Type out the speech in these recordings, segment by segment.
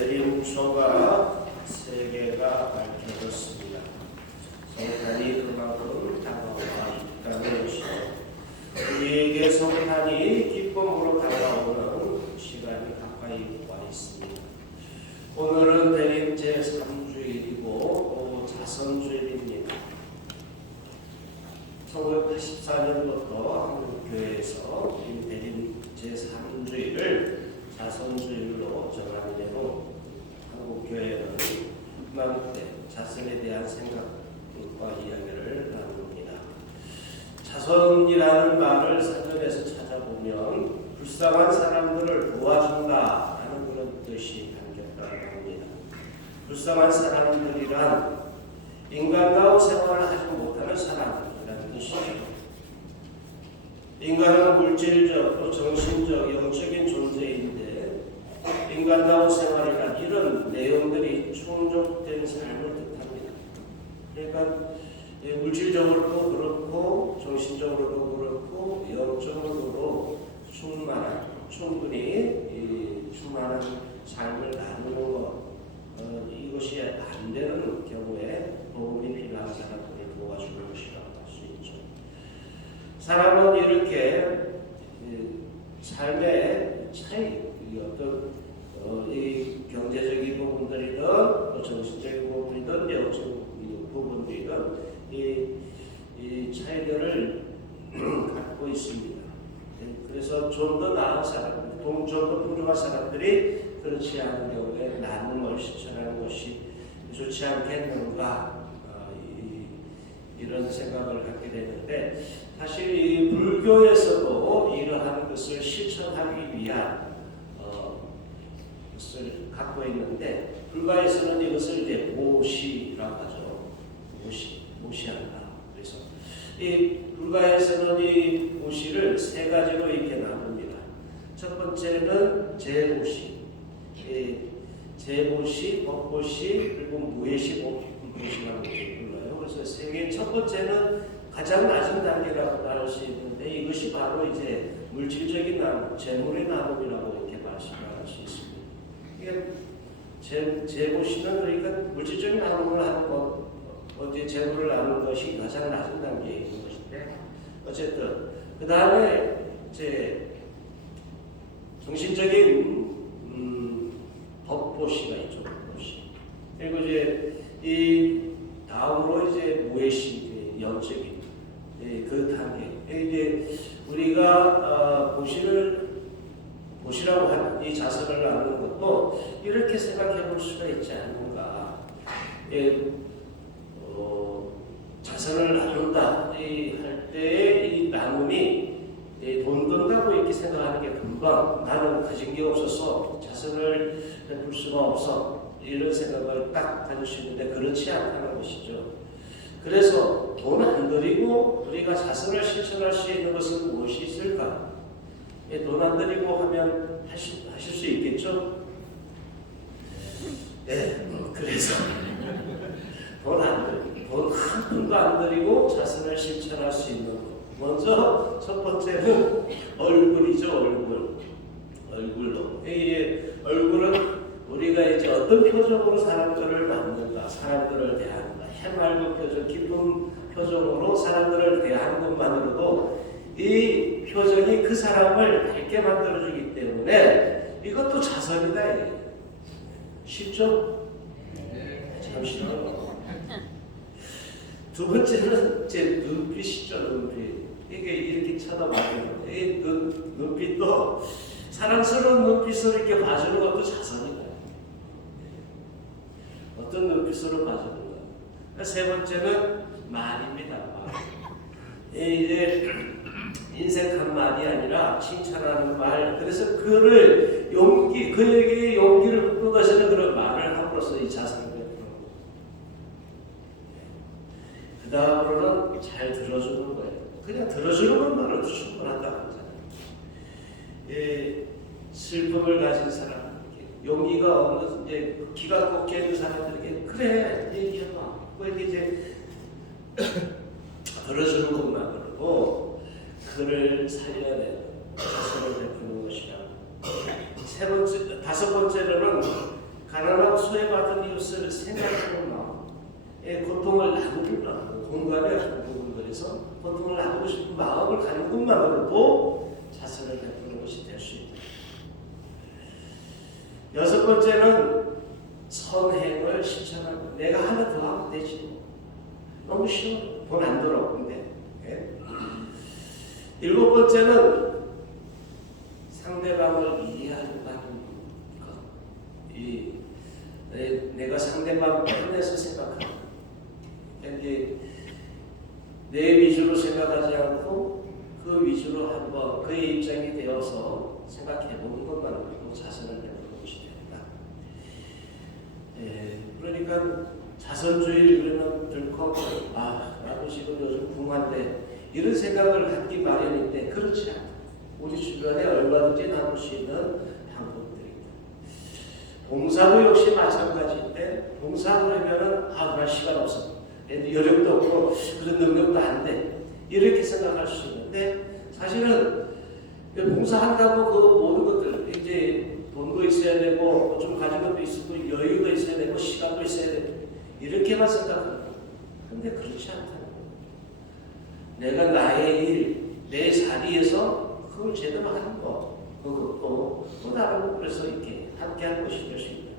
대리문서가 3개가 밝혀졌습니다. 성탄이 그만큼 다가와 있다는 것이죠. 우리에게 성탄이 기쁨으로 다가오는 시간이 가까이 와 있습니다. 오늘은 대림 제3주일이고 자선주일입니다. 1984년부터 한국교회에서 대림 제3주일을 자선주일로 정한 대로 한국교회는 이맘때 자선에 대한 생각과 이야기를 나눕니다. 자선이라는 말을 사전에서 찾아보면 불쌍한 사람들을 도와준다라는 그런 뜻이 담겼다고 합니다. 불쌍한 사람들이란 인간다운 생활을 하지 못하는 사람이라는 뜻이죠. 인간은 물질적, 또 정신적, 영적인 존재인데 인간다운 생활이란 이런 내용들이 충족된 삶을 뜻합니다. 그러니까 물질적으로도 그렇고 정신적으로도 그렇고 영적으로도 충분히 충만한 삶을 나누는 것, 이것이 안 되는 경우에 도움이 필요한 사람들을 도와주는 것이라고 할 수 있죠. 사람은 이렇게 삶의 차이, 어떤 이 경제적인 부분들이든 또 정신적인 부분이든 영적인 부분들이든 이 차이들을 갖고 있습니다. 그래서 좀 더 나은 사람들, 좀 더 풍족한 사람들이 그렇지 않은 경우에 나눔을 실천하는 것이 좋지 않겠는가, 이런 생각을 갖게 되는데, 사실 이 불교에서도 이러한 것을 실천하기 위한 것을 갖고 있는데, 불가에서는 이것을 이제 모시라고 하죠. 모시한다. 그래서 이 불가에서는 이 모시를 3가지로 이렇게 나눕니다. 첫 번째는 제모시, 제모시, 법보시, 그리고 무예시, 법보시라고 불러요. 그래서 첫 번째는 가장 낮은 단계라고 할 수 있는데, 이것이 바로 이제 물질적인 나눔, 재물의 나눔이라고 이렇게 말씀할 수 있습니다. 이게 제모시는 그러니까 물질적인 나눔을 하는 것, 어디 재물을 나누는 것이 가장 낮은 단계에 있는 것인데, 어쨌든 그 다음에 이제 정신적인 법보시가 있죠. 법보시. 그리고 이제 이 다음으로 이제 무예시, 영적인 그 단계. 이제 우리가 보시라고 하는 이 자선을 나누는 것도 이렇게 생각해 볼 수가 있지 않는가. 자선을 나눈다 할 때의 이 나눔이 돈 든다고 이렇게 생각하는 게 금방 나는 가진 게 없어서 자선을 베풀 수가 없어, 이런 생각을 딱 가질 수 있는데 그렇지 않다는 것이죠. 그래서 돈 안 들이고 우리가 자선을 실천할 수 있는 것은 무엇이 있을까? 돈 안 들이고 하면 하실 수 있겠죠? 네, 그래서 돈 한 푼도 안 들이고 자선을 실천할 수 있는 것. 먼저 첫 번째는 얼굴이죠. 얼굴로. 얼굴은 우리가 이제 어떤 표정으로 사람들을 만든다, 사람들을 대한다, 해맑은 표정, 기쁜 표정으로 사람들을 대하는 것만으로도 이 표정이 그 사람을 밝게 만들어주기 때문에 이것도 자선이다. 쉽죠? 참 쉽죠. 두 번째는 제 눈빛이죠. 눈빛. 이게 이렇게 쳐다봐요. 이 눈빛도 사랑스러운 눈빛으로 이렇게 봐주는 것도 자선이다. 어떤 눈빛으로 봐주는가. 세 번째는 말입니다. 이제 인색한 말이 아니라 칭찬하는 말. 그래서 그에게 용기를 북돋아주는 그런 말을 함으로써 이 자선을 베푸는 거. 그 다음으로는 잘 들어주는 거예요. 그냥 들어주는 것만으로도 충분하다고 하잖아요. 슬픔을 가진 사람, 용기가 없는, 이제 기가 꺾여 있는 사람들에게 그래 얘기해봐. 그렇게 이제 들어주는 것만으로도 그를 살려내는 자선을 베푸는 것이라. 다섯 번째로는 가난하고 소외받은 이웃을 생각하는 마음에 고통을 나누려고 공감해서 부분들에서 고통을 나누고 싶은 마음을 가진 것만으로도 자선을 베푸는 것이 될 수 있다. 여섯 번째는 선행을 실천하고 내가 하나 더 하면 되지. 너무 쉬워. 돈 안 들어. 근데. 예? 일곱 번째는 상대방을 이해하는 것. 내가 상대방을 편해서 생각하는 것. 이제 내 위주로 생각하지 않고 그 위주로 한번 그의 입장이 되어서 생각해 보는 것만으로도 자선을 베푸는 것이 됩니다. 그러니까 자선주의 그러면 들고 나도 지금 요즘 궁한데 이런 생각을 하기 마련인데 그렇지 않다. 우리 주변에 얼마든지 나눌 수 있는 방법들입니다. 봉사도 역시 마찬가지인데 봉사 그러면은 나 시간 없어. 여력도 없고 그런 능력도 안 돼. 이렇게 생각할 수 있는데 사실은 봉사한다고 그 모든 것들 이제 돈도 있어야 되고 좀 가진 것도 있고 여유도 있어야 되고 시간도 있어야 되고 이렇게만 생각합니다. 근데 그렇지 않다는 거예요. 내가 나의 일, 내 자리에서 그걸 제대로 하는 거 그것도 또 다른 곳에서 이렇게 함께 하는 것이 될 수 있다.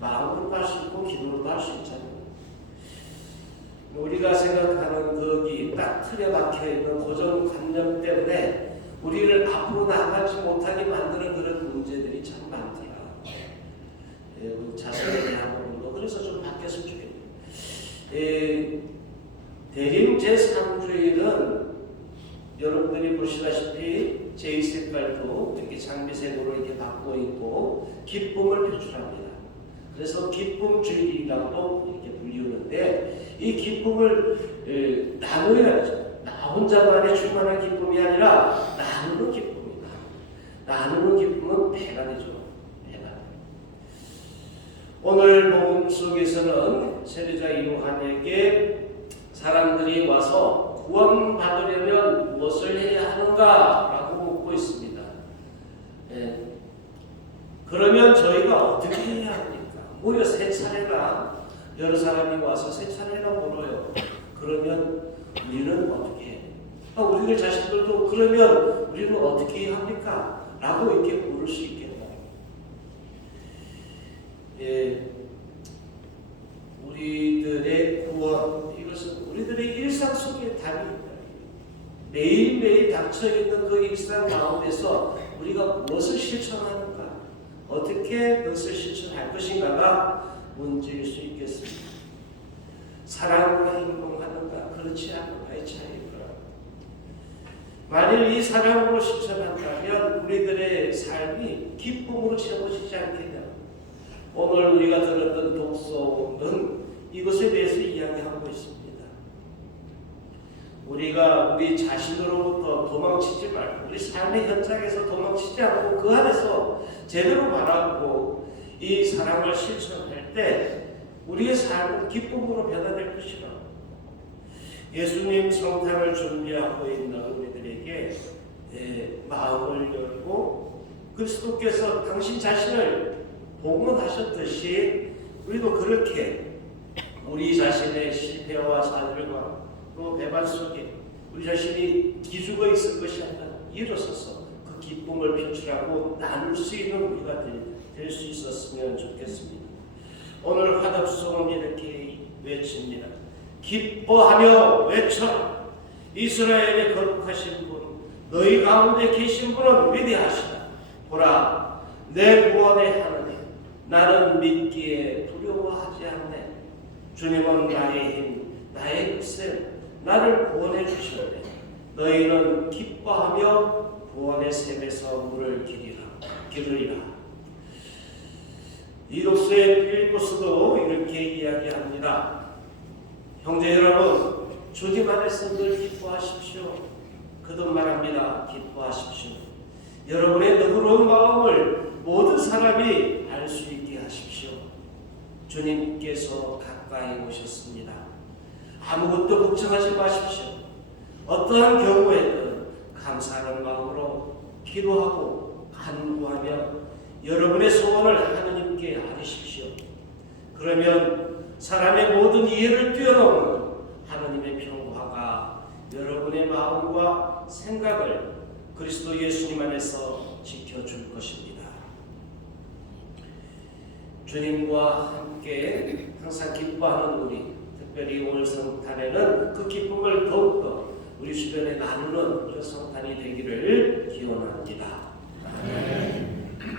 마음으로도 할 수 있고 기도로도 할 수 있잖아요. 우리가 생각하는 거기 딱 틀에 박혀있는 고정관념 때문에 우리를 앞으로 나가지 못하게 만드는 그런 문제들이 참 많더라. 자선에 대한 부분도 그래서 좀 바뀌었으면 좋겠네요. 대림 제3주일은 여러분들이 보시다시피 제2색깔도 이렇게 장미색으로 이렇게 바꾸어 있고 기쁨을 표출합니다. 그래서 기쁨주일이라고 이렇게 불리우는데 이 기쁨을 나누어야죠. 나 혼자만의 충만한 기쁨이 아니라 나누는 기쁨이다. 나누는 기쁨은 배가 되죠. 배가. 오늘 복음 속에서는 세례자 요한에게 사람들이 와서 구원받으려면 무엇을 해야 하는가라고 묻고 있습니다. 그러면 저희가 어떻게 해야 합니까? 오히려 세 차례나 여러 사람이 와서 세 차례나 물어요. 그러면 우리는 어떻게 해? 우리들 자신들도 그러면 우리는 어떻게 해야 합니까? 라고 이렇게 물을 수 있겠다. 우리들의 구원, 이것은 우리들의 일상 속에 답이 있다. 매일매일 닥쳐있는 그 일상 가운데서 우리가 무엇을 실천하는가? 어떻게 그것을 실천할 것인가가 문제일 수 있겠습니다. 사랑으로 행동하는가 그렇지 않은가의 차이입니다. 만일 이 사랑으로 실천한다면 우리들의 삶이 기쁨으로 채워지지 않겠냐. 오늘 우리가 들었던 독서는 이것에 대해서 이야기하고 있습니다. 우리가 우리 자신으로부터 도망치지 말고 우리 삶의 현장에서 도망치지 않고 그 안에서 제대로 바라보고 이 사랑을 실천할 때 우리의 삶은 기쁨으로 변화될 것이라. 예수님 성탄을 준비하고 있는 우리들에게 마음을 열고 그리스도께서 당신 자신을 복문하셨듯이 우리도 그렇게 우리 자신의 실패와 사실과 또 배반 속에 우리 자신이 기죽어 있을 것이 아니라 일어서서 그 기쁨을 표출하고 나눌 수 있는 우리가 될 수 있었으면 좋겠습니다. 오늘 화답송은 이렇게 외칩니다. 기뻐하며 외쳐라. 이스라엘의 거룩하신 분, 너희 가운데 계신 분은 위대하시다. 보라, 내 구원의 하나님, 나는 믿기에 두려워하지 않네. 주님은 나의 힘, 나의 역세, 나를 구원해 주시오니 너희는 기뻐하며 구원의 샘에서 물을 기르리라. 이 독서의 필리포스도 이렇게 이야기합니다. 형제 여러분, 주님 안에서 늘 기뻐하십시오. 그도 말합니다. 기뻐하십시오. 여러분의 너그러운 마음을 모든 사람이 알 수 있게 하십시오. 주님께서 가까이 오셨습니다. 아무것도 걱정하지 마십시오. 어떠한 경우에든 감사하는 마음으로 기도하고 간구하며 여러분의 소원을 하느님께 아뢰십시오. 그러면 사람의 모든 이해를 뛰어넘는 하나님의 평화가 여러분의 마음과 생각을 그리스도 예수님 안에서 지켜줄 것입니다. 주님과 함께 항상 기뻐하는 우리, 특별히 오늘 성탄에는 그 기쁨을 더욱더 우리 주변에 나누는 그런 성탄이 되기를 기원합니다. 아멘.